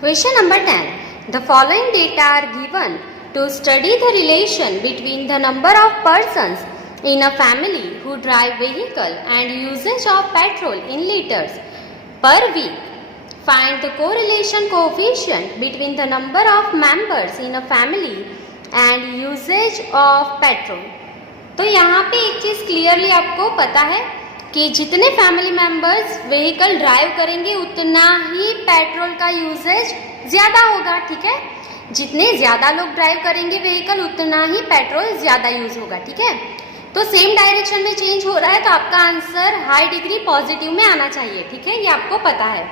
Question number 10. The following data are given to study the relation between the number of persons in a family who drive vehicle and usage of petrol in liters per week. Find the correlation coefficient between the number of members in a family and usage of petrol. तो यहाँ पे एक चीज clearly आपको पता है कि जितने फैमिली मेंबर्स व्हीकल ड्राइव करेंगे उतना ही पेट्रोल का यूजेज ज्यादा होगा, ठीक है। जितने ज्यादा लोग ड्राइव करेंगे व्हीकल उतना ही पेट्रोल ज्यादा यूज होगा, ठीक है। तो सेम डायरेक्शन में चेंज हो रहा है तो आपका आंसर हाई डिग्री पॉजिटिव में आना चाहिए, ठीक है, ये आपको पता है।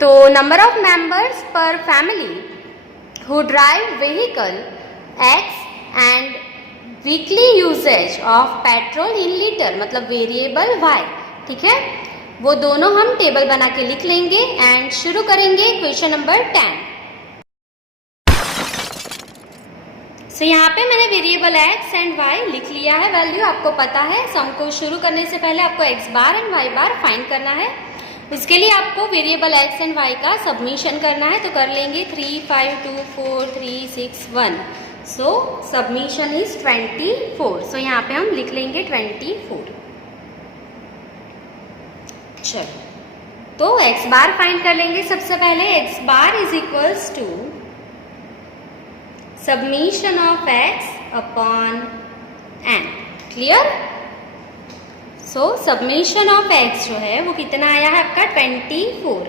तो number of members per family who drive vehicle X and weekly usage of petrol in litre मतलब वेरिएबल वाई, ठीक है, वो दोनों हम टेबल बना के लिख लेंगे एंड शुरू करेंगे क्वेश्चन नंबर 10। सो यहाँ पे मैंने वेरिएबल एक्स एंड वाई लिख लिया है, वैल्यू आपको पता है। सम को शुरू करने से पहले आपको X bar and Y bar find करना है। इसके लिए आपको वेरिएबल एक्स एंड वाई का सबमिशन करना है, तो कर लेंगे 3, 5, 2, 4, 3, 6, 1। सो सबमिशन इज 24। सो यहाँ पे हम लिख लेंगे 24। चलो तो x बार फाइंड कर लेंगे। सबसे पहले x bar is equals to submission of x upon n। Clear? So submission of x जो है वो कितना आया है आपका 24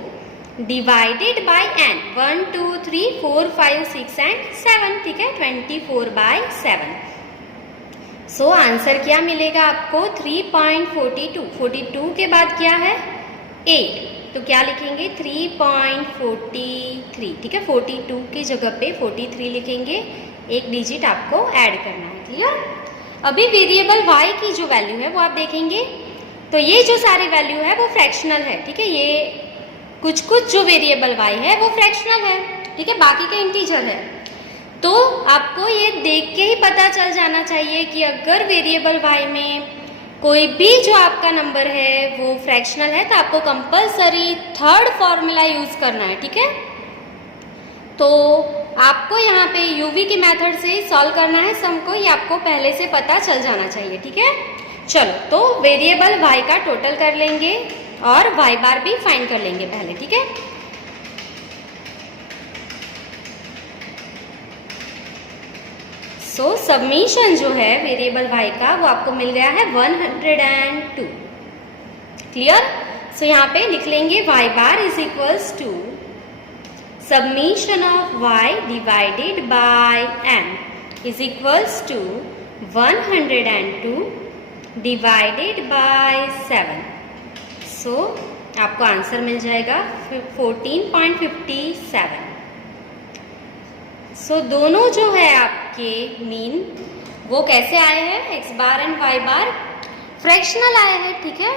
डिवाइडेड बाय n 1 2 3 4 5 6 एंड 7, ठीक है, 24/7। सो आंसर क्या मिलेगा आपको 3.42। 42 के बाद क्या है 8, तो क्या लिखेंगे 3.43, ठीक है। 42 की जगह पे 43 लिखेंगे, एक डिजिट आपको ऐड करना है। क्लियर? अभी वेरिएबल y की जो वैल्यू है वो आप देखेंगे तो ये जो सारी वैल्यू है वो फ्रैक्शनल है, ठीक है। ये कुछ जो वेरिएबल y है वो फ्रैक्शनल है, ठीक है, बाकी का इंटीजर है। तो आपको ये देख के ही पता चल जाना चाहिए कि अगर वेरिएबल y में कोई भी जो आपका नंबर है वो फ्रैक्शनल है तो आपको कंपलसरी थर्ड फॉर्मूला यूज करना है, ठीक है। तो आपको यहाँ पे यूवी के मेथड से सॉल्व करना है सम को, ये आपको पहले से पता चल जाना चाहिए, ठीक है। चलो तो वेरिएबल y का टोटल कर लेंगे और y बार भी फाइंड कर लेंगे पहले, ठीक है। सो सबमिशन जो है वेरिएबल y का वो आपको मिल गया है 102। क्लियर? सो यहाँ पे लिख लेंगे y bar is equals to submission of y divided by n is equals to 102 divided by 7। So आपको आंसर मिल जाएगा 14.57। सो दोनों जो है आपके मीन वो कैसे आए हैं, x bar and y bar fractional आए हैं, ठीक है।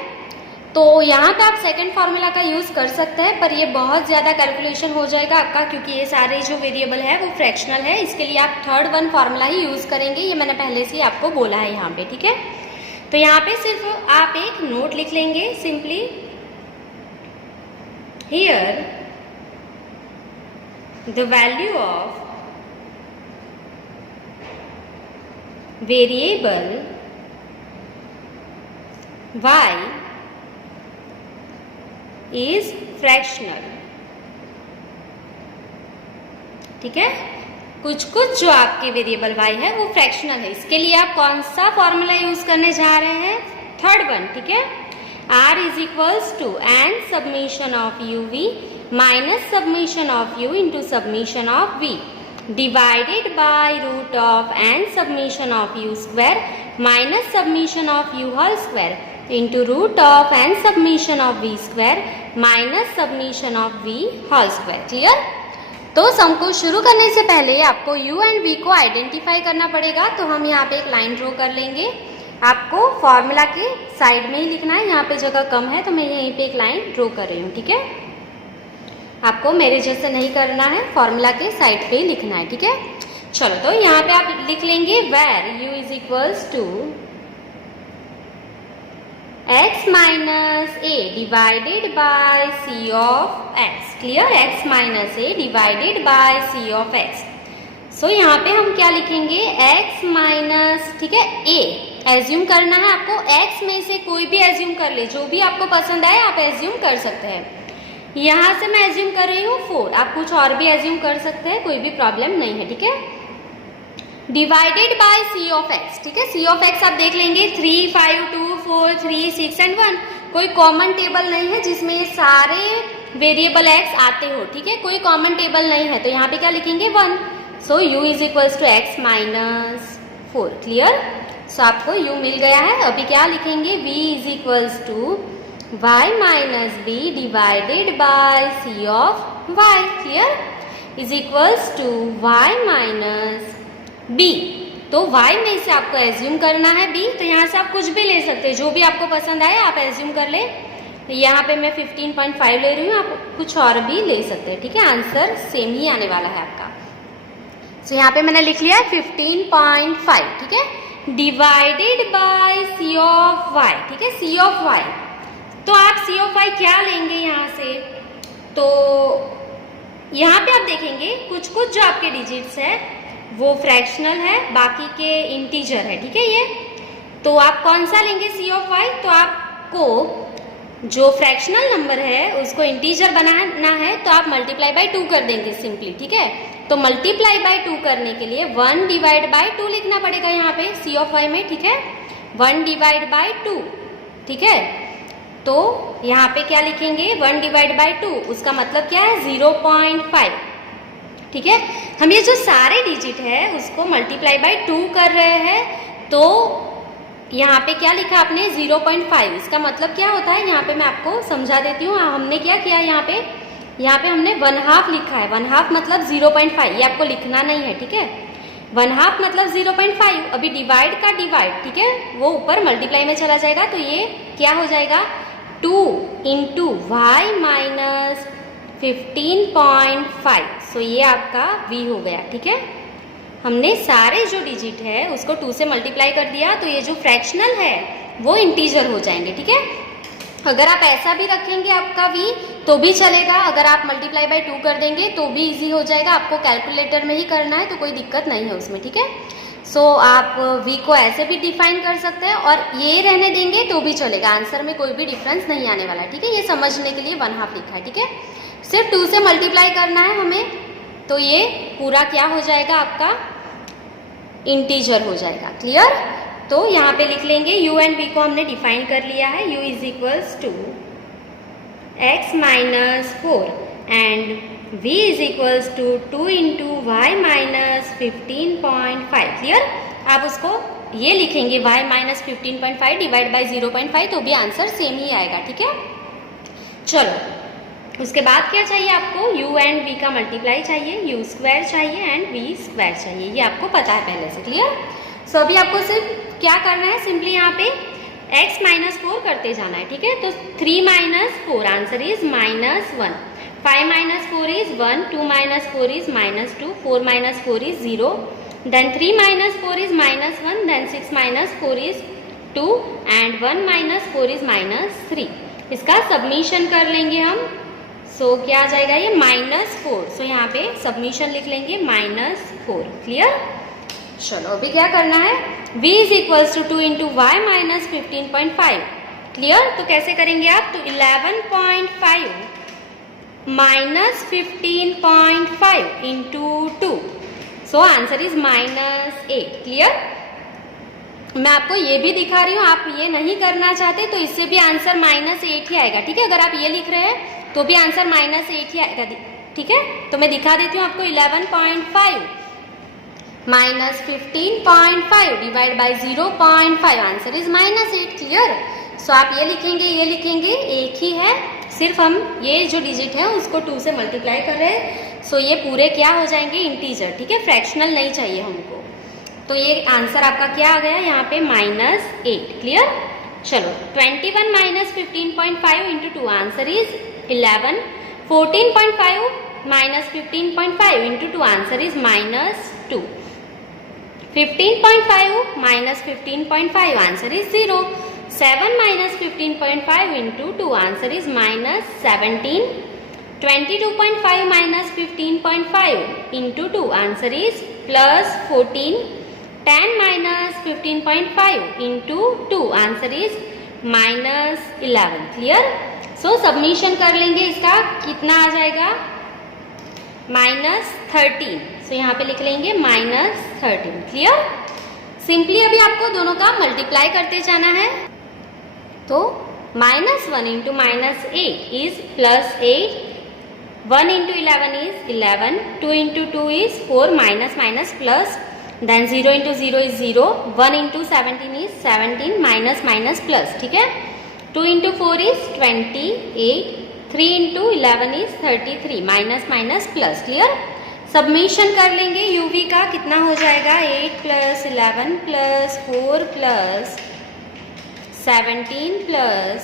तो यहाँ पे आप सेकंड फॉर्मूला का यूज कर सकते हैं, पर ये बहुत ज्यादा कैलकुलेशन हो जाएगा आपका क्योंकि ये सारे जो वेरिएबल है वो फ्रैक्शनल है। इसके लिए आप थर्ड वन फॉर्मूला ही यूज करेंगे, ये मैंने पहले से ही आपको बोला है यहाँ पे, ठीक है। तो यहाँ पे सिर्फ आप एक नोट लिख लेंगे simply here the value of variable y is fractional, ठीक है। कुछ जो आपके वेरिएबल y है वो फ्रैक्शनल है। इसके लिए आप कौन सा फॉर्मूला यूज करने जा रहे हैं, थर्ड वन, ठीक है। r is equals to n submission of uv minus submission of u into submission of v divided by root of n submission of u square minus submission of u whole square into root of n submission of v square minus submission of v whole square. Clear? तो sum को शुरू करने से पहले आपको u and v को identify करना पड़ेगा, तो हम यहाँ पे एक लाइन ड्रॉ कर लेंगे। आपको फॉर्मूला के साइड में ही लिखना है, यहाँ पे जगह कम है तो मैं यहीं पे एक लाइन ड्रॉ कर रही हूँ, ठीक है। आपको मेरे जैसे नहीं करना है, फॉर्मूला के साइड पे ही लिखना है, ठीक है। चलो तो यहाँ पे आप लिख लेंगे where u is equals to x minus a divided by c of x. Clear? x minus a divided by c of x. So यहाँ पे हम क्या लिखेंगे, x माइनस, ठीक है, a एज्यूम करना है आपको, x में से कोई भी एज्यूम कर ले, जो भी आपको पसंद आए आप एज्यूम कर सकते हैं। यहाँ से मैं एज्यूम कर रही हूँ 4, आप कुछ और भी एज्यूम कर सकते हैं, कोई भी प्रॉब्लम नहीं है, ठीक है। Divided by c of x, ठीक है, c ऑफ x आप देख लेंगे 3, 5, 2, 4, 3, 6 एंड 1, कोई कॉमन टेबल नहीं है जिसमें ये सारे वेरिएबल x आते हो, ठीक है, कोई कॉमन टेबल नहीं है, तो यहाँ पे क्या लिखेंगे 1, so u is equals to x minus 4। Clear? So आपको u मिल गया है। अभी क्या लिखेंगे, v is equals to y minus b divided by c of y। Clear? Is equals to y minus b, तो y में से आपको एज्यूम करना है b, तो यहाँ से आप कुछ भी ले सकते हैं, जो भी आपको पसंद आए आप एज्यूम कर ले। यहाँ पे मैं 15.5 ले रही हूँ, आप कुछ और भी ले सकते हैं, ठीक है, आंसर सेम ही आने वाला है आपका। सो यहाँ पे मैंने लिख लिया 15.5, ठीक है, divided by c of y, ठीक है, c ऑफ y, तो आप c ऑफ y क्या लेंगे यहाँ से, तो यहाँ पे आप देखेंगे कुछ कुछ जो आपके डिजिट्स है वो फ्रैक्शनल है, बाकी के इंटीजर है, ठीक है, ये तो आप कौन सा लेंगे c ऑफ y, तो आपको जो फ्रैक्शनल नंबर है उसको इंटीजर बनाना है, तो आप मल्टीप्लाई बाय 2 कर देंगे सिंपली, ठीक है। तो मल्टीप्लाई बाय 2 करने के लिए 1 डिवाइड बाय 2 लिखना पड़ेगा यहाँ पे c ऑफ y में, ठीक है, 1 डिवाइड बाय 2, ठीक है, तो यहाँ पे क्या लिखेंगे 1 डिवाइड बाय 2, उसका मतलब क्या है 0.5, ठीक है। हम ये जो सारे डिजिट है उसको मल्टीप्लाई बाय 2 कर रहे हैं, तो यहाँ पे क्या लिखा आपने 0.5, इसका मतलब क्या होता है, यहाँ पे मैं आपको समझा देती हूँ। हमने क्या किया यहाँ पे हमने 1/2 लिखा है, 1/2 मतलब 0.5, ये आपको लिखना नहीं है, ठीक है, 1/2 मतलब 0.5। अभी डिवाइड का डिवाइड, ठीक है, वो ऊपर मल्टीप्लाई में चला जाएगा, तो ये क्या हो जाएगा 2 इंटू वाई माइनस 15.5, सो ये आपका v हो गया, ठीक है। हमने सारे जो डिजिट है उसको 2 से मल्टीप्लाई कर दिया, तो ये जो फ्रैक्शनल है वो इंटीजर हो जाएंगे, ठीक है। अगर आप ऐसा भी रखेंगे आपका v तो भी चलेगा, अगर आप मल्टीप्लाई बाय 2 कर देंगे तो भी इजी हो जाएगा, आपको कैलकुलेटर में ही करना है तो कोई दिक्कत नहीं है उसमें, ठीक है। सो आप v को ऐसे भी डिफाइन कर सकते हैं और ये रहने देंगे तो भी चलेगा, आंसर में कोई भी डिफरेंस नहीं आने वाला है, ठीक है। ये समझने के लिए 1/2 लिखा है, ठीक है, सिर्फ 2 से मल्टीप्लाई करना है हमें, तो ये पूरा क्या हो जाएगा आपका इंटीजर हो जाएगा। क्लियर? तो यहाँ पे लिख लेंगे u एंड v को हमने डिफाइन कर लिया है, u is equals to x minus 4 and v is equals to 2 into Y minus 15.5। Clear? आप उसको ये लिखेंगे y माइनस 15.5 डिवाइड बाई 0.5, तो भी आंसर सेम ही आएगा, ठीक है। चलो उसके बाद क्या चाहिए आपको, u एंड v का मल्टीप्लाई चाहिए, u स्क्वायर चाहिए एंड v स्क्वायर चाहिए, ये आपको पता है पहले से। क्लियर? सो अभी आपको सिर्फ क्या करना है, सिंपली यहाँ पे x माइनस 4 करते जाना है, ठीक है। तो 3 minus 4 answer is -1, 5 minus 4 is 1, 2 minus 4 is -2, 4 minus 4 is 0, then 3 minus 4 is -1, then 6 minus 4 is 2 and 1 minus 4 is -3। इसका सबमिशन कर लेंगे हम, सो क्या आ जाएगा ये -4, सो यहाँ पे सबमिशन लिख लेंगे -4। क्लियर? चलो अभी क्या करना है, v is equals to 2 into Y minus 15.5। Clear? तो कैसे करेंगे आप, तो 11.5 minus 15.5 into 2, so answer is -8। Clear? मैं आपको ये भी दिखा रही हूँ, आप ये नहीं करना चाहते तो इससे भी आंसर -8 ही आएगा, ठीक है। अगर आप ये लिख रहे हैं तो भी आंसर -8 ही आएगा, ठीक है। तो मैं दिखा देती हूँ आपको, 11.5 minus 15.5 divide by 0.5, answer is -8। Clear? So आप ये लिखेंगे एक ही है, सिर्फ हम ये जो डिजिट है उसको 2 से मल्टीप्लाई कर रहे हैं, सो ये पूरे क्या हो जाएंगे इंटीजर, ठीक है, फ्रैक्शनल नहीं चाहिए हमको। तो ये आंसर आपका क्या आ गया यहाँ पे -8। क्लियर? चलो 21 minus 15.5 into 2, answer is 11, 14.5 minus 15.5 into 2, answer is -2, 15.5 minus 15.5, answer is 0। 7 minus 15.5 into 2. Answer is minus 17. 22.5 minus 15.5 into 2. Answer is plus 14. 10 minus 15.5 into 2. Answer is minus 11. Clear? So submission कर लेंगे, इसका कितना आ जाएगा minus 13. So यहाँ पे लिख लेंगे minus 13. Clear? Simply अभी आपको दोनों का मल्टीप्लाई करते जाना है। तो -1 into -8 is +8, 1 into 11 is 11, 2 into 2 is 4, minus minus plus, then 0 into 0 is 0, 1 into 17 is 17, minus minus plus, ठीक है। 2 into 4 is 28, 3 into 11 is 33, minus minus plus, clear. Submission कर लेंगे, uv का कितना हो जाएगा 8 plus 11 plus 4 plus 17 plus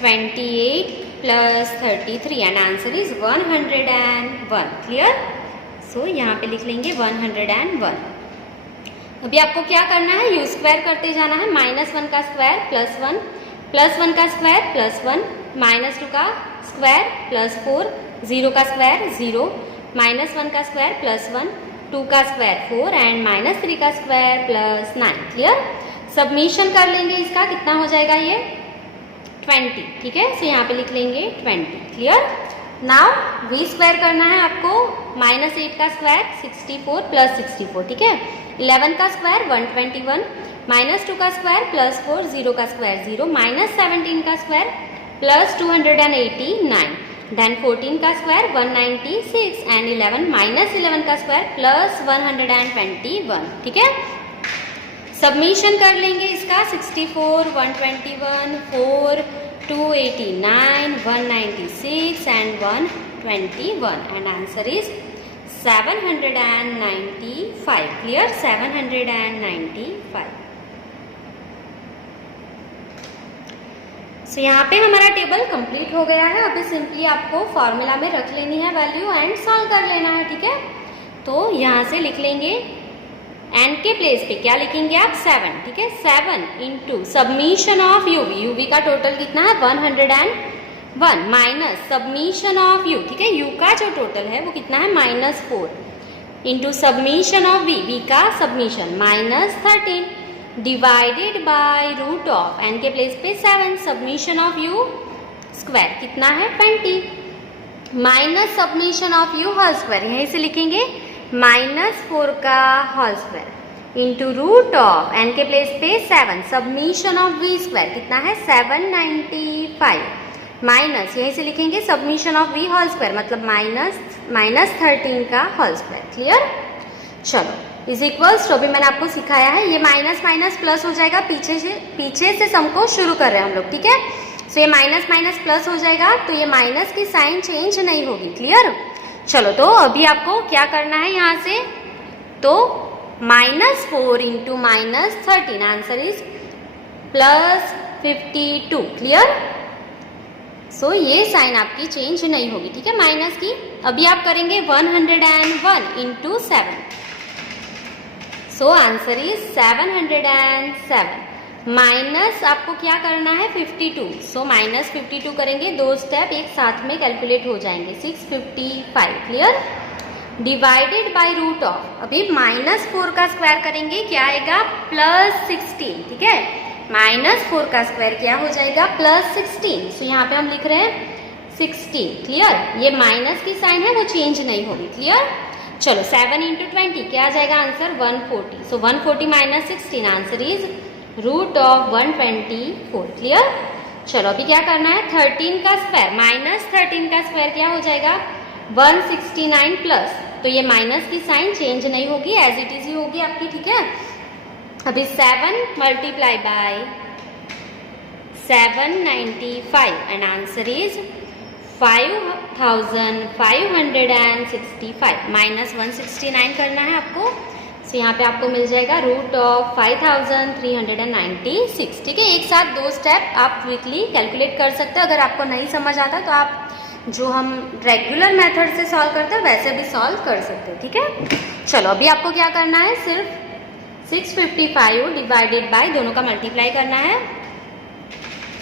28 plus 33 and answer is 101. Clear? सो यहाँ पे लिख लेंगे 101. अभी आपको क्या करना है, यू स्क्वायर करते जाना है। -1 का स्क्वायर +1, +1 का स्क्वायर +1, -2 का स्क्वायर +4, 0 का स्क्वायर 0, -1 का स्क्वायर +1, 2 का स्क्वायर 4 एंड -3 का स्क्वायर +9. क्लियर? सबमिशन कर लेंगे, इसका कितना हो जाएगा ये 20. ठीक है, सो यहाँ पे लिख लेंगे 20. क्लियर? नाउ वी स्क्वायर करना है आपको। -8 का स्क्वायर 64 + 64, ठीक है। 11 का स्क्वायर 121, -2 का स्क्वायर +4, 0 का स्क्वायर 0, -17 का स्क्वायर +289, देन 14 का स्क्वायर 196 एंड 11 का स्क्वायर +121. ठीक है, सबमिशन कर लेंगे इसका 64, 121, 4, 289, 196 and 121 and answer is 795. Clear? 795. सो यहाँ पे हमारा टेबल कंप्लीट हो गया है। अभी सिंपली आपको फॉर्मूला में रख लेनी है वैल्यू एंड सॉल्व कर लेना है। ठीक है, तो यहाँ से लिख लेंगे एन के प्लेस पे क्या लिखेंगे आप 7. ठीक है, 7 इंटू सबमिशन ऑफ यूवी का टोटल कितना है 101 माइनस सबमिशन ऑफ यू. ठीक है, यू का जो टोटल है वो कितना है -4 इंटू सबमिशन ऑफ वी का submission -13 divided by root of N के प्लेस पे 7 सबमिशन ऑफ यू स्क्वायर कितना है 20 minus submission of U whole square, यहीं से लिखेंगे -4 का whole square into root of N के प्लेस पे 7 सबमिशन ऑफ वी स्क्वायर कितना है 795 माइनस यहीं से लिखेंगे submission of V whole square मतलब -13 का होल स्क्वायर. क्लियर? चलो इज इक्वल्स टू, अभी मैंने आपको सिखाया है ये माइनस माइनस प्लस हो जाएगा, पीछे से सम को शुरू कर रहे हैं हम लोग. ठीक है, सो ये माइनस माइनस प्लस हो जाएगा तो ये माइनस की साइन चेंज नहीं होगी. क्लियर? चलो तो अभी आपको क्या करना है यहाँ से, तो -4 इंटू -13 आंसर इज +52. क्लियर? सो ये साइन आपकी चेंज नहीं होगी. ठीक है, माइनस की. अभी आप करेंगे 101 into 7, so answer is 707 minus आपको क्या करना है 52, सो -52 करेंगे, 2 स्टेप एक साथ में कैलकुलेट हो जाएंगे 655. Clear? Divided by root of, अभी -4 का स्क्वायर करेंगे क्या आएगा +16. ठीक है, -4 का स्क्वायर क्या हो जाएगा +16, सो यहाँ पे हम लिख रहे हैं 16. क्लियर? ये माइनस की साइन है वो चेंज नहीं होगी. क्लियर? चलो 7 इंटू 20 क्या आ जाएगा answer 140, so 140 minus 16 answer is root of 124. Clear? चलो अभी क्या करना है 13 का स्क्वायर -13 का स्क्वायर क्या हो जाएगा 169 प्लस, तो ये माइनस की साइन चेंज नहीं होगी, एज इट इज ही होगी आपकी. ठीक है, अभी 7 multiply by 795 and answer is 5565 minus 169 करना है आपको. सो यहाँ पे आपको मिल जाएगा रूट ऑफ 5396. ठीक है, एक साथ 2 स्टेप आप क्विकली कैलकुलेट कर सकते हो. अगर आपको नहीं समझ आता तो आप जो हम रेगुलर मेथड से सॉल्व करते हैं वैसे भी सॉल्व कर सकते हो. ठीक है, चलो अभी आपको क्या करना है, सिर्फ 655 डिवाइडेड बाय दोनों का मल्टीप्लाई करना है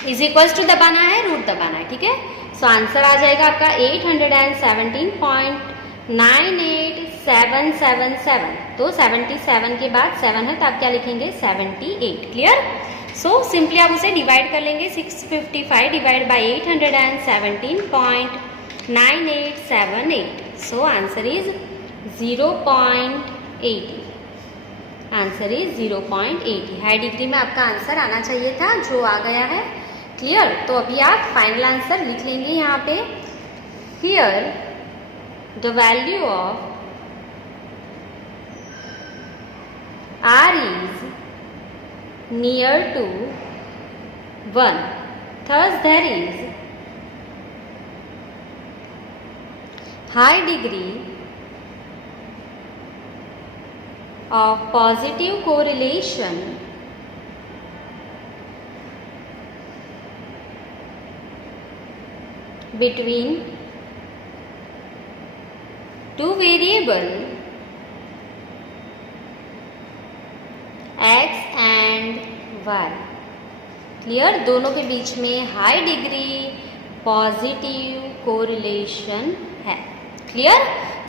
इज इक्वल्स टू दबाना है, रूट दबाना है, ठीक है। सो आंसर आ जाएगा आपका 817.98777। तो 77 के बाद 7 है तो आप क्या लिखेंगे 78। क्लियर। सो सिंपली आप उसे डिवाइड कर लेंगे 655 divide by 817.9878। So answer is 0.80। Answer is 0.80। High degree में आपका आंसर आना चाहिए था, जो आ गया है। क्लियर। तो अभी आप फाइनल आंसर लिख लेंगे यहाँ पे। Here the value of R is near to 1, thus there is high degree of positive correlation between two variables x and y। Clear. दोनों के बीच में हाई डिग्री पॉजिटिव कोरिलेशन है। क्लियर।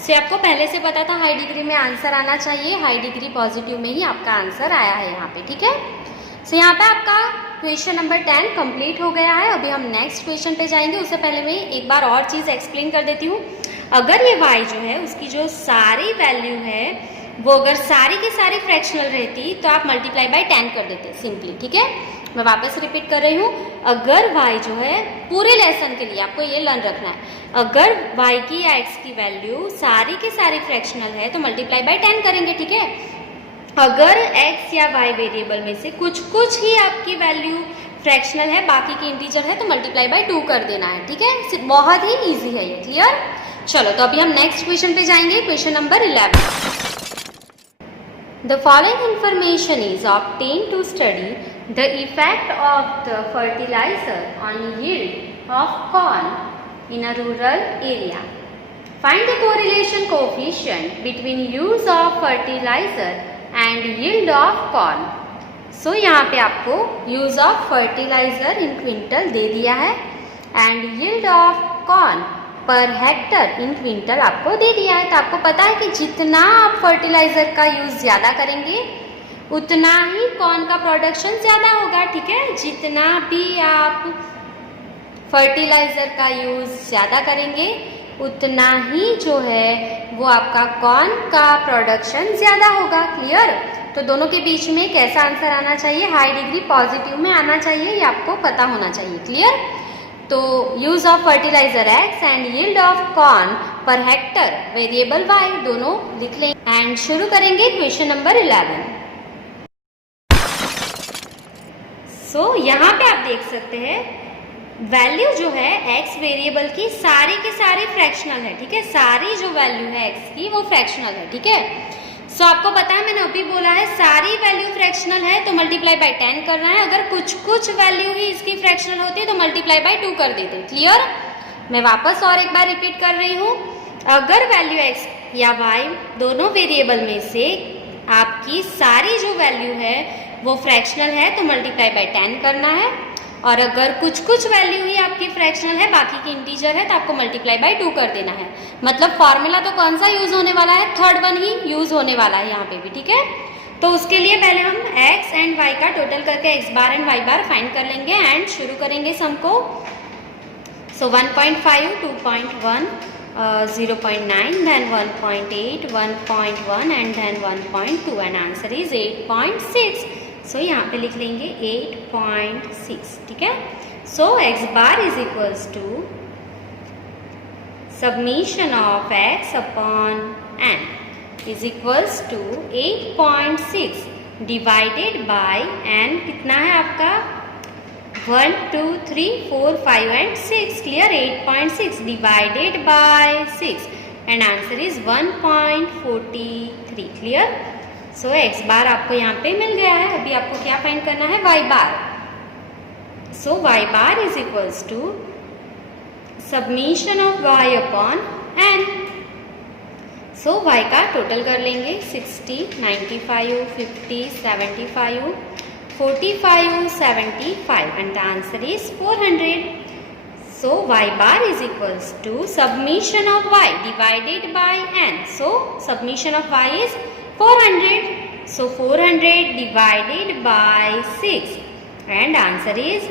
से आपको पहले से पता था हाई डिग्री में आंसर आना चाहिए, हाई डिग्री पॉजिटिव में ही आपका आंसर आया है यहाँ पे। ठीक है। सो यहाँ पे आपका क्वेश्चन नंबर 10 कंप्लीट हो गया है। अभी हम नेक्स्ट क्वेश्चन पे जाएंगे। उससे पहले मैं एक बार और चीज़ एक्सप्लेन कर देती हूँ। अगर ये y जो है उसकी जो सारी वैल्यू है वो अगर सारी की सारी फ्रैक्शनल रहती तो आप मल्टीप्लाई बाय 10 कर देते सिंपली। ठीक है। मैं वापस रिपीट कर रही हूँ। अगर y जो है पूरे लेसन के लिए आपको ये लर्न रखना है, अगर y की या x की वैल्यू सारी की सारी फ्रैक्शनल है तो मल्टीप्लाई बाय 10 करेंगे। ठीक है। अगर x या y वेरिएबल में से कुछ कुछ ही आपकी वैल्यू फ्रैक्शनल है, बाकी की इंटीजर है, तो मल्टीप्लाई बाय 2 कर देना है। ठीक है। बहुत ही ईजी है ये। क्लियर। चलो तो अभी हम नेक्स्ट क्वेश्चन पे जाएंगे। Question number 11। The following information is obtained to study the effect of the fertilizer on yield of corn in a rural area. Find the correlation coefficient between use of fertilizer and yield of corn. So यहाँ पे आपको use of fertilizer in quintal दे दिया है and yield of corn per hectare in quintal आपको दे दिया है। तो आपको पता है कि जितना आप फर्टिलाइजर का यूज ज्यादा करेंगे उतना ही कॉर्न का प्रोडक्शन ज्यादा होगा। ठीक है। जितना भी आप फर्टिलाइजर का यूज ज्यादा करेंगे उतना ही जो है वो आपका कॉर्न का प्रोडक्शन ज्यादा होगा। क्लियर। तो दोनों के बीच में कैसा आंसर आना चाहिए, हाई डिग्री पॉजिटिव में आना चाहिए, ये आपको पता होना चाहिए। क्लियर। तो use of fertiliser x and yield of corn per hectare variable y दोनों लिख लेंगे एंड शुरू करेंगे क्वेश्चन नंबर 11। सो यहाँ पे आप देख सकते हैं वैल्यू जो है x वेरिएबल की सारी फ्रैक्शनल है। ठीक है। सारी जो वैल्यू है x की वो फ्रैक्शनल है। ठीक है। सो आपको पता है मैंने अभी बोला है सारी वैल्यू फ्रैक्शनल है तो मल्टीप्लाई बाय 10 करना है। अगर कुछ कुछ वैल्यू ही इसकी फ्रैक्शनल होती है तो मल्टीप्लाई बाय 2 कर देते। क्लियर। मैं वापस और एक बार रिपीट कर रही हूँ। अगर वैल्यू x या y दोनों वेरिएबल में से आपकी सारी जो वैल्यू है वो फ्रैक्शनल है तो मल्टीप्लाई बाय 10 करना है, और अगर कुछ कुछ वैल्यू ही आपकी फ्रैक्शनल है बाकी की इंटीजर है तो आपको मल्टीप्लाई बाय 2 कर देना है। मतलब फॉर्मूला तो कौन सा यूज होने वाला है, थर्ड वन ही यूज होने वाला है यहाँ पे भी। ठीक है। तो उसके लिए पहले हम x एंड y का टोटल करके x bar and y bar find कर लेंगे एंड शुरू करेंगे सम को। So 1.5, 2.1, 0.9, then 1.8, 1.1 and then 1.2 and answer is 8.6। So यहाँ पे लिख लेंगे 8.6। ठीक है। So x bar is equals to submission of x upon n is equals to 8.6 divided by n कितना है आपका 1, 2, 3, 4, 5 and 6। Clear. 8.6 divided bye 6 and answer is 1.43। Clear. So x बार आपको यहाँ पे मिल गया है। अभी आपको क्या फाइंड करना है, y bar. So y bar is equals to submission of y upon n। So y का टोटल कर लेंगे 60, 95, 50, 75, 45, 75 and the answer is 400. So y bar is equals to summation of y divided by n. So summation of y is 400. So 400 divided by 6 and answer is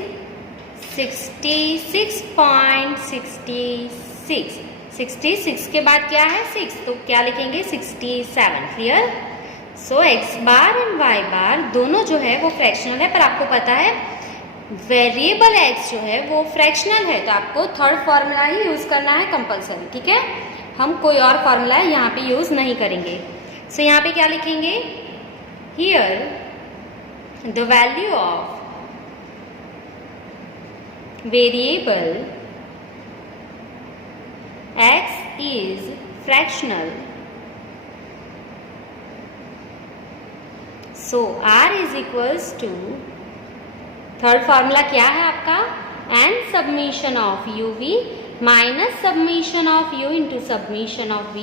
66.66. 66 के बाद क्या है 6, तो क्या लिखेंगे 67. Clear. So x bar and y बार दोनों जो है वो फ्रैक्शनल है, पर आपको पता है वेरिएबल x जो है वो फ्रैक्शनल है, तो आपको थर्ड फॉर्मूला ही यूज करना है कंपल्सरी. ठीक है, हम कोई और फॉर्मूला यहाँ पे यूज नहीं करेंगे. सो यहाँ पे क्या लिखेंगे, here the value of variable x is fractional. So r is equals to, third formula क्या है आपका, n submission of uv minus submission of u into submission of v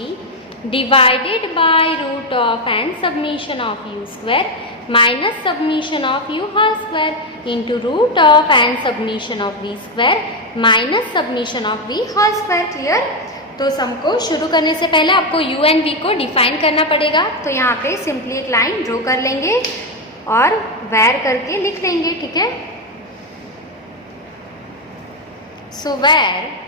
divided by root of n submission of u square minus submission of u whole square into root of n submission of v square minus submission of v whole square. Clear. तो sum को शुरू करने से पहले आपको u and v को define करना पड़ेगा. तो यहाँ पे सिंपली एक लाइन ड्रॉ कर लेंगे और वेर करके लिख लेंगे. ठीक है. So where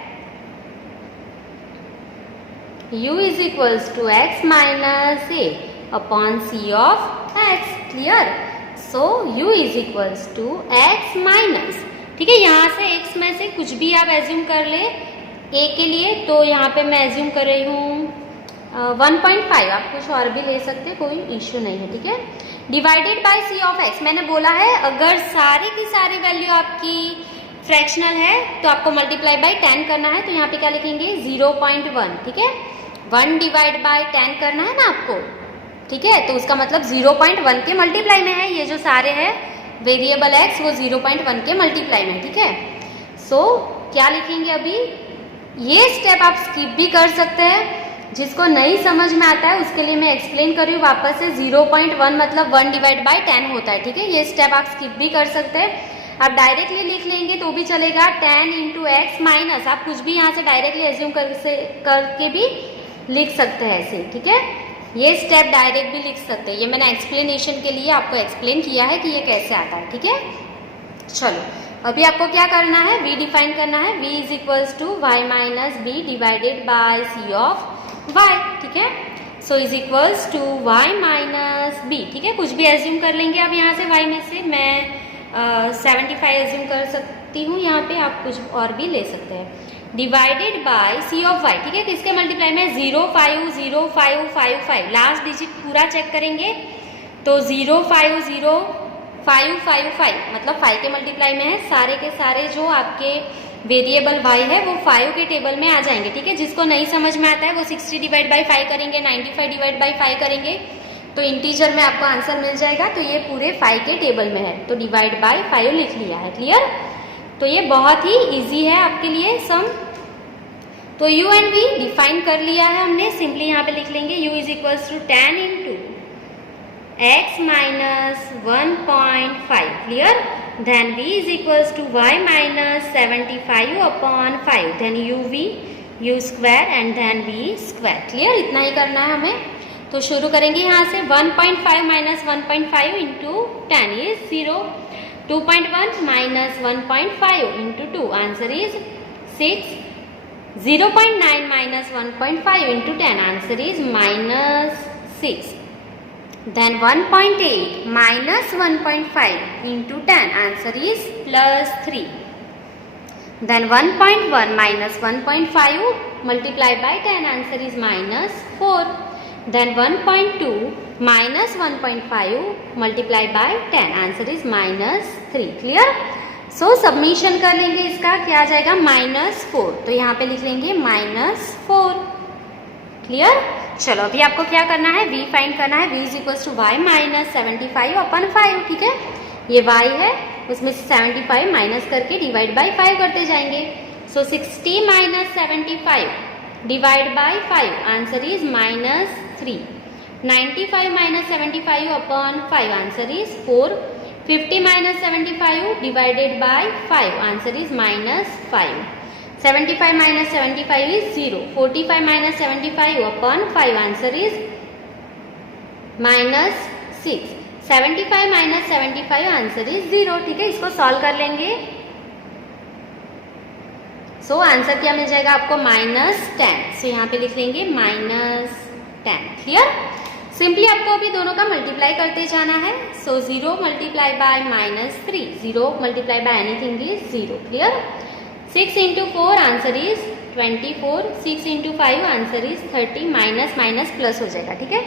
u is equals to x minus a upon c of x. Clear. So u is equals to x minus, ठीक है, यहाँ से x में से कुछ भी आप एज्यूम कर ले a के लिए, तो यहाँ पे मैं एज्यूम कर रही हूँ 1.5. आप कुछ और भी ले सकते हैं, कोई इश्यू नहीं है. ठीक है. Divided by c of x, मैंने बोला है अगर सारी की सारी वैल्यू आपकी फ्रैक्शनल है तो आपको मल्टीप्लाई बाय 10 करना है. तो यहाँ पे क्या लिखेंगे 0.1. ठीक है, 1 डिवाइड बाय 10 करना है ना आपको. ठीक है, तो उसका मतलब 0.1 के मल्टीप्लाई में है. ये जो सारे हैं वेरिएबल x वो 0.1 के मल्टीप्लाई में. ठीक है. सो क्या लिखेंगे, अभी ये स्टेप आप स्किप भी कर सकते हैं. जिसको नहीं समझ में आता है उसके लिए मैं एक्सप्लेन कर रही हूँ वापस से. 0.1 मतलब 1 डिवाइड बाय 10 होता है. ठीक है, ये स्टेप आप स्किप भी कर सकते हैं. आप डायरेक्टली लिख लेंगे तो भी चलेगा. 10 इंटू एक्स माइनस, आप कुछ भी यहाँ से डायरेक्टली एज्यूम करके भी लिख सकते हैं ऐसे. ठीक है, ये स्टेप डायरेक्ट भी लिख सकते हैं. ये मैंने एक्सप्लेनेशन के लिए आपको एक्सप्लेन किया है कि ये कैसे आता है. ठीक है. चलो अभी आपको क्या करना है, v डिफाइन करना है. v is equals to Y minus B divided by C of y. ठीक है. So is equals to y minus b. ठीक है, कुछ भी एज्यूम कर लेंगे आप यहाँ से. y में से मैं 75 एज्यूम कर सकती हूँ. यहाँ पे आप कुछ और भी ले सकते हैं. Divided by C of y. ठीक है, किसके मल्टीप्लाई में 0505555. लास्ट डिजिट पूरा चेक करेंगे तो 0505555 मतलब 5 के मल्टीप्लाई में है. सारे के सारे जो आपके वेरिएबल y है वो 5 के टेबल में आ जाएंगे. ठीक है, जिसको नहीं समझ में आता है वो 60 डिवाइड बाई 5 करेंगे, 95 डिवाइड बाई 5 करेंगे, तो इंटीजर में आपको आंसर मिल जाएगा. तो ये पूरे 5 के टेबल में है, तो डिवाइड बाय 5 लिख लिया है. क्लियर. तो ये बहुत ही इजी है आपके लिए सम. तो u एंड v डिफाइन कर लिया है हमने. सिंपली यहाँ पे लिख लेंगे u is equals to 10 into x minus 1.5. Clear. Then v is equals to y minus 75 upon 5. Then uv u square and then v square. Clear, इतना ही करना है हमें. तो शुरू करेंगे यहाँ से. 1.5 minus 1.5 into 10 is 0. 2.1 minus 1.5 into 2, answer is 6. 0.9 minus 1.5 into 10, answer is minus 6. Then 1.8 minus 1.5 into 10, answer is plus 3. Then 1.1 minus 1.5 multiplied by 10, answer is minus 4. Then 1.2 minus 1.5 multiplied by 10, answer is minus 3. Clear. So submission कर लेंगे इसका, क्या आ जाएगा -4. तो यहाँ पे लिख लेंगे -4. क्लियर. चलो अभी आपको क्या करना है, v फाइंड करना है. v is equals to Y minus 75 upon 5. ठीक है, ये y है, उसमें से 75 माइनस करके डिवाइड बाई 5 करते जाएंगे. सो 60 minus 75 divide by 5, answer is -3. 95 minus 75 upon 5, answer is 4. 50 minus 75 divided by 5. Answer is minus 5. 75 minus 75 is 0. 45 minus 75 upon 5. Answer is minus 6. 75 minus 75 answer is 0. ठीक है, इसको सॉल्व कर लेंगे. सो आंसर क्या मिल जाएगा आपको? -10. सो यहाँ पे लिख लेंगे -10. क्लियर? सिंपली आपको अभी दोनों का मल्टीप्लाई करते जाना है. सो 0 multiply by -3. 0 multiply by anything is 0. Clear? 6 into 4 answer is 24. 6 into 5 answer is 30. Minus minus plus हो जाएगा. ठीक है,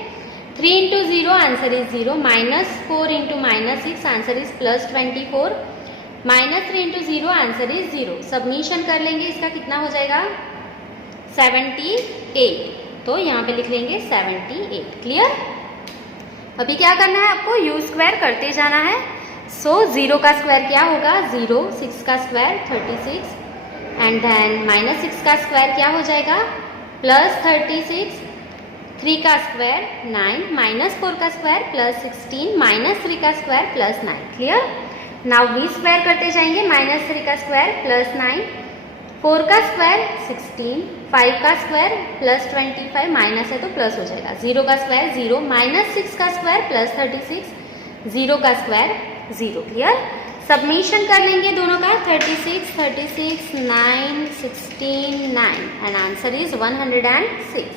3 into 0 answer is 0. -4 into -6 answer is +24. -3 into 0 answer is 0. Submission कर लेंगे, इसका कितना हो जाएगा? 78. तो यहाँ पे लिख लेंगे 78. क्लियर? अभी क्या करना है आपको? यू स्क्वायर करते जाना है. सो 0 का स्क्वायर क्या होगा? 0. 6 का स्क्वायर 36. एंड देन -6 का स्क्वायर क्या हो जाएगा? +36. 3 का स्क्वायर 9. -4 का स्क्वायर +16. -3 का square +9. Clear? Now we square करते जाएंगे. -3 का स्क्वायर +9. 4 का स्क्वायर 16. 5 का स्क्वायर +25. माइनस है तो प्लस हो जाएगा. 0 का स्क्वायर 0. -6 का स्क्वायर +36. 0 का स्क्वायर 0. क्लियर? सबमिशन कर लेंगे दोनों का. 36, 36, 9, 16, 9 and answer is 106.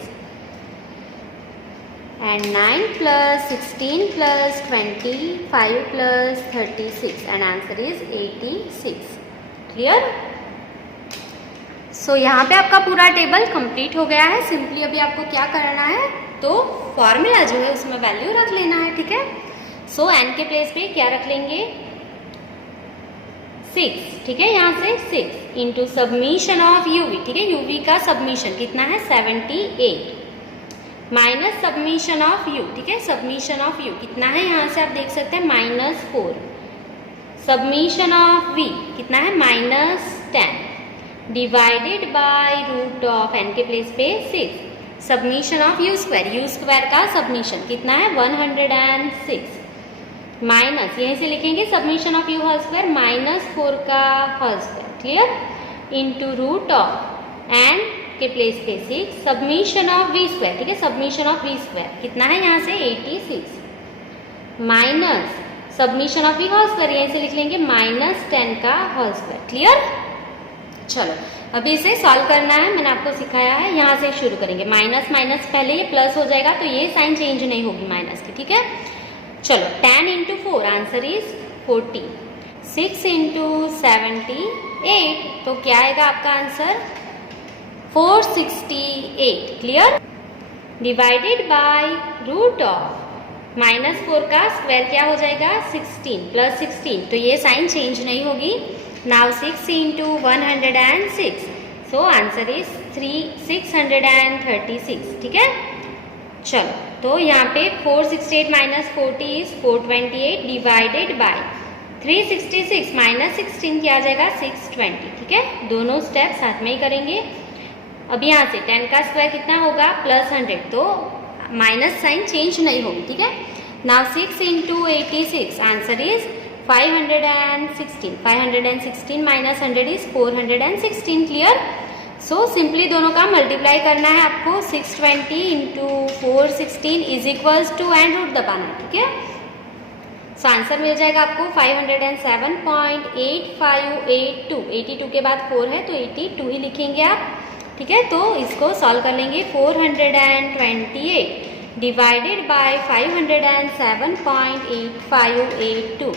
and 9 plus 16 plus 25 plus 36 and answer is 86. Clear? सो यहाँ पे आपका पूरा टेबल कंप्लीट हो गया है. सिंपली अभी आपको क्या करना है? तो फॉर्मूला जो है उसमें वैल्यू रख लेना है. ठीक है, सो n के प्लेस पे क्या रख लेंगे? 6. ठीक है, यहाँ से 6 इंटू सबमिशन ऑफ यूवी. ठीक है, यूवी का सबमिशन कितना है? 78 माइनस सबमिशन ऑफ यू. ठीक है, सबमिशन ऑफ यू कितना है? यहाँ से आप देख सकते हैं -4. सबमिशन ऑफ वी कितना है? -10 divided by root of n के प्लेस पे 6. सबमिशन ऑफ यू स्क्वायर का सबमिशन कितना है? 106 माइनस यहीं से लिखेंगे submission of U whole square -4 का whole square. Clear? Into root of N के प्लेस पे 6. Submission of V square. ठीक है, सबमिशन ऑफ वी स्क्वायर कितना है? यहाँ से 86 minus submission of V whole square यहीं से लिख लेंगे -10 का होल स्क्वायर. क्लियर? चलो अभी इसे सॉल्व करना है. मैंने आपको सिखाया है. यहाँ से शुरू करेंगे. माइनस माइनस पहले ये प्लस हो जाएगा तो ये साइन चेंज नहीं होगी माइनस की. ठीक है, चलो 10 into 4 आंसर इज 40. 6 into 78 तो क्या आएगा आपका answer? 468. Clear? Divided by root of -4 का स्क्वायर क्या हो जाएगा? 16 + 16 तो ये साइन चेंज नहीं होगी. Now 6 into 106 so answer is 636. ठीक है, चलो तो यहाँ पे 468 - 40 इज 428 डिवाइडेड बाय 366 - 16 क्या आ जाएगा? 620. ठीक है, दोनों स्टेप साथ में ही करेंगे. अब यहाँ से 10 का स्क्वायर कितना होगा? +100 तो माइनस साइन चेंज नहीं होगी. ठीक है, now 6 into 86 answer is 516. 516 - 100 is 416. Clear? So simply दोनों का मल्टीप्लाई करना है आपको. 620 into 416 is equals to and root दबाना है. ठीक है, सो आंसर मिल जाएगा आपको 507.8582. 82 के बाद 4 है तो 82 ही लिखेंगे आप. ठीक है, तो इसको सॉल्व कर लेंगे. 428 divided by 507.8582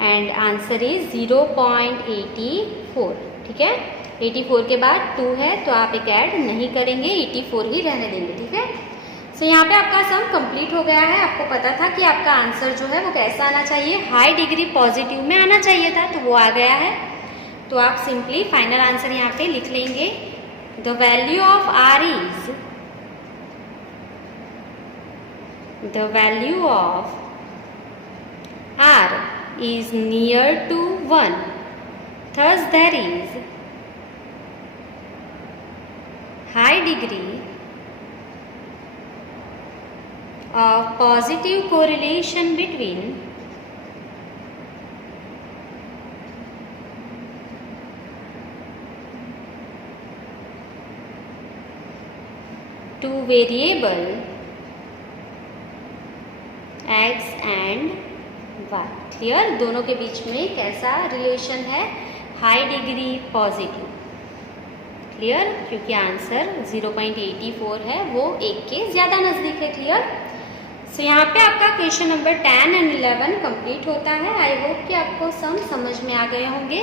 and answer is 0.84. ठीक है, 84 के बाद 2 है तो आप एक ऐड नहीं करेंगे, 84 ही रहने देंगे. ठीक है, सो यहाँ पे आपका सम कंप्लीट हो गया है. आपको पता था कि आपका आंसर जो है वो कैसा आना चाहिए? हाई डिग्री पॉजिटिव में आना चाहिए था, तो वो आ गया है. तो आप सिंपली फाइनल आंसर यहाँ पे लिख लेंगे. The value of R is near to 1. Thus there is high degree of positive correlation between variable x and y। Clear? दोनों के बीच में कैसा रिलेशन है? High degree positive. क्लियर? क्योंकि आंसर 0.84 है, वो 1 के ज़्यादा नज़दीक है। क्लियर? सो यहाँ पे आपका क्वेश्चन नंबर 10 एंड 11 कंप्लीट होता है। आई होप कि आपको समझ में आ गए होंगे।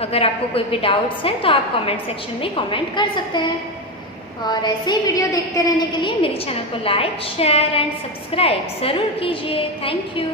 अगर आपको कोई भी डाउट्स हैं तो आप कमेंट सेक्शन में कमेंट कर सकते हैं। और ऐसे ही वीडियो देखते रहने के लिए मेरे चैनल को लाइक, शेयर एंड सब्सक्राइब ज़रूर कीजिए। Thank you.